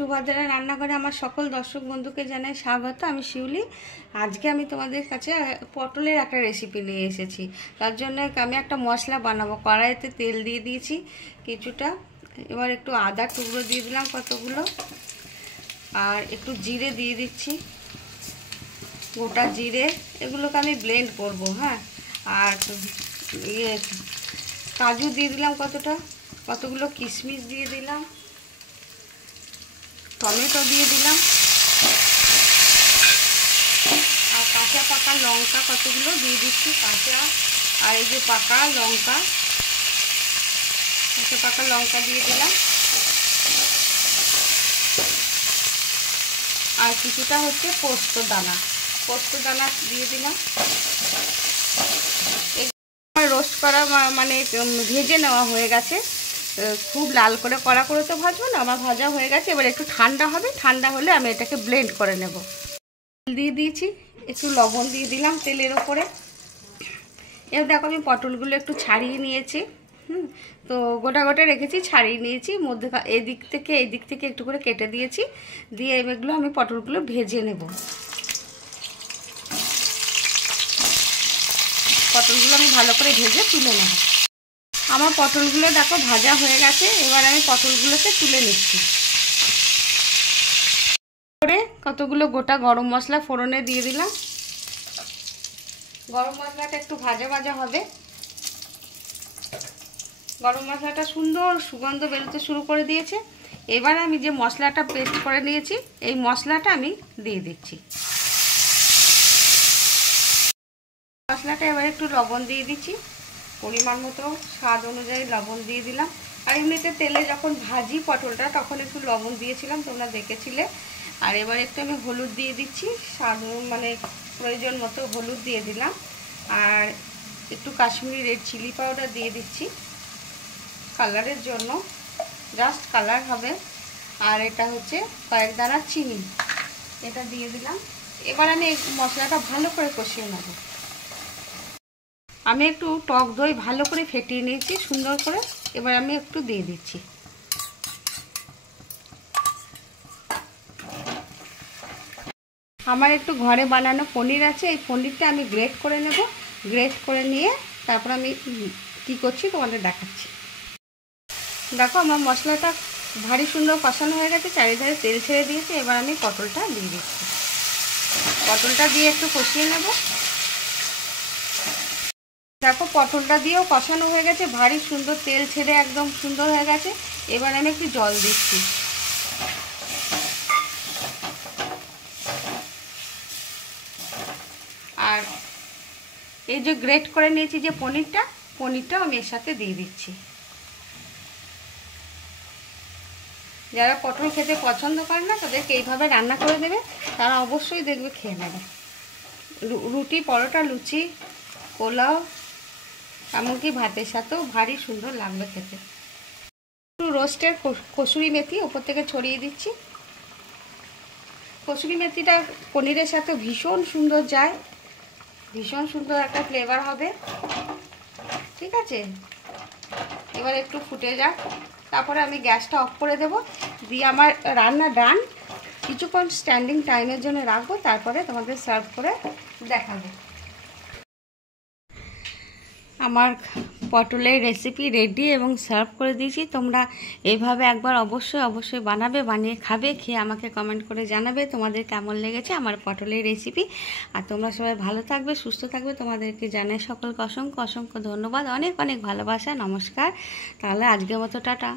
সুভদ্রা রান্নাঘরে আমার সকল দর্শক বন্ধুকে জানাই স্বাগত। আমি শিউলি। আজকে আমি তোমাদের কাছে পটলের একটা রেসিপি নিয়ে এসেছি। তার জন্য আমি একটা মশলা বানাবো। কড়াইতে তেল দিয়ে দিয়েছি কিছুটা, এবার একটু আদা টুকরো দিয়ে দিলাম কতগুলো, আর একটু জিরে দিয়ে দিচ্ছি, গোটা জিরে। এগুলোকে আমি ব্লেন্ড করব। হ্যাঁ, আর কাজু দিয়ে দিলাম কতগুলো কিশমিশ দিয়ে দিলাম, টমেটো দিয়ে দিলাম, আর কাঁচা পাকা লঙ্কা কতগুলো দিয়ে দিচ্ছি, কাঁচা আর এই যে পাকা লঙ্কা, কাঁচা পাকা লঙ্কা দিয়ে দিলাম, আর কিছুটা হচ্ছে পোস্ত দানা দিয়ে দিলাম। রোস্ট করা মানে ভেজে নেওয়া হয়ে গেছে, খুব লাল করে কড়া করে তো ভাজবো না, আমার ভাজা হয়ে গেছে। এবার একটু ঠান্ডা হবে, ঠান্ডা হলে আমি এটাকে ব্লেন্ড করে নেব। তেল দিয়ে দিয়েছি, একটু লবণ দিয়ে দিলাম তেলের ওপরে। এবার দেখো আমি পটলগুলো একটু ছাড়িয়ে নিয়েছি, তো গোটা গোটা রেখেছি, ছাড়িয়ে নিয়েছি, মধ্যে এই দিক থেকে একটু করে কেটে দিয়েছি, দিয়ে এগুলো আমি পটলগুলো ভেজে নেব। পটলগুলো আমি ভালো করে ভেজে তুলে নেব। আমার পটলগুলো দেখো ভাজা হয়ে গেছে, এবার আমি পটলগুলোকে তুলে নিচ্ছি। করে কতগুলো গোটা গরম মশলা ফোড়নে দিয়ে দিলাম। গরম মশলাটা একটু ভাজা ভাজা হবে। গরম মশলাটা সুন্দর সুগন্ধ বেরোতে শুরু করে দিয়েছে। এবার আমি যে মশলাটা পেস্ট করে নিয়েছি, এই মশলাটা আমি দিয়ে দিচ্ছি। মশলাটা এবার একটু লবণ দিয়ে দিচ্ছি, পরিমাণ মতো স্বাদ অনুযায়ী লবণ দিয়ে দিলাম। আর এমনিতে তেলে যখন ভাজি পটলটা তখন একটু লবণ দিয়েছিলাম, তোমরা দেখেছিলে। আর এবার একটু আমি হলুদ দিয়ে দিচ্ছি, স্বাদ মানে প্রয়োজন মতো হলুদ দিয়ে দিলাম। আর একটু কাশ্মীরি রেড চিলি পাউডার দিয়ে দিচ্ছি কালারের জন্য, জাস্ট কালার হবে। আর এটা হচ্ছে কয়েক দানা চিনি, এটা দিয়ে দিলাম। এবার আমি এই মশলাটা ভালো করে কষিয়ে নেব। আমি একটু টক দই ভালো করে ফেটিয়ে নিয়েছি সুন্দর করে, এবার আমি একটু দিয়ে দিচ্ছি। আমার একটু ঘরে বানানো পনির আছে, এই পনিরটা আমি গ্রেট করে নেব। গ্রেট করে নিয়ে তারপর আমি কি করছি তোমাদের দেখাচ্ছি। দেখো আমার মশলাটা ভারী সুন্দর কষানো হয়ে গেছে, চারিধারে তেল ছেড়ে দিয়েছে। এবার আমি পটলটা দিয়ে দিচ্ছি। পটলটা দিয়ে একটু কষিয়ে নেব। দেখো পটলটা দিয়েও কষানো হয়ে গেছে, ভারী সুন্দর তেল ছেড়ে একদম সুন্দর হয়ে গেছে। এবার আমি একটু জল দিচ্ছি। আর এই যে গ্রেট করে নিয়েছি যে পনিরটাও আমি এর সাথে দিয়ে দিচ্ছি। যারা পটল খেতে পছন্দ করে না তাদেরকে এইভাবে রান্না করে দেবে, তারা অবশ্যই দেখবে খেয়ে নেবে। রুটি, পরোটা, লুচি, পোলাও, এমনকি ভাতের সাথেও ভারী সুন্দর লাগবে খেতে। একটু রোস্টের কসুরি মেথি ওপর থেকে ছড়িয়ে দিচ্ছি। কসুরি মেথিটা পনিরের সাথে ভীষণ সুন্দর যায়, ভীষণ সুন্দর একটা ফ্লেভার হবে। ঠিক আছে, এবার একটু ফুটে যাক, তারপরে আমি গ্যাসটা অফ করে দেব, দিয়ে আমার রান্না ডান। কিছুক্ষণ স্ট্যান্ডিং টাইমের জন্য রাখবো, তারপরে তোমাদের সার্ভ করে দেখাবো। আমার পটলের রেসিপি রেডি এবং সার্ভ করে দিয়েছি। তোমরা এইভাবে একবার অবশ্যই বানাবে, বানিয়ে খাবে, খেয়ে আমাকে কমেন্ট করে জানাবে তোমাদের কেমন লেগেছে আমার পটলের রেসিপি। আর তোমরা সবাই ভালো থাকবে, সুস্থ থাকবে, তোমাদেরকে জানাই সকলকে অসংখ্য ধন্যবাদ, অনেক ভালোবাসা, নমস্কার। তাহলে আজকের মতো টাটা।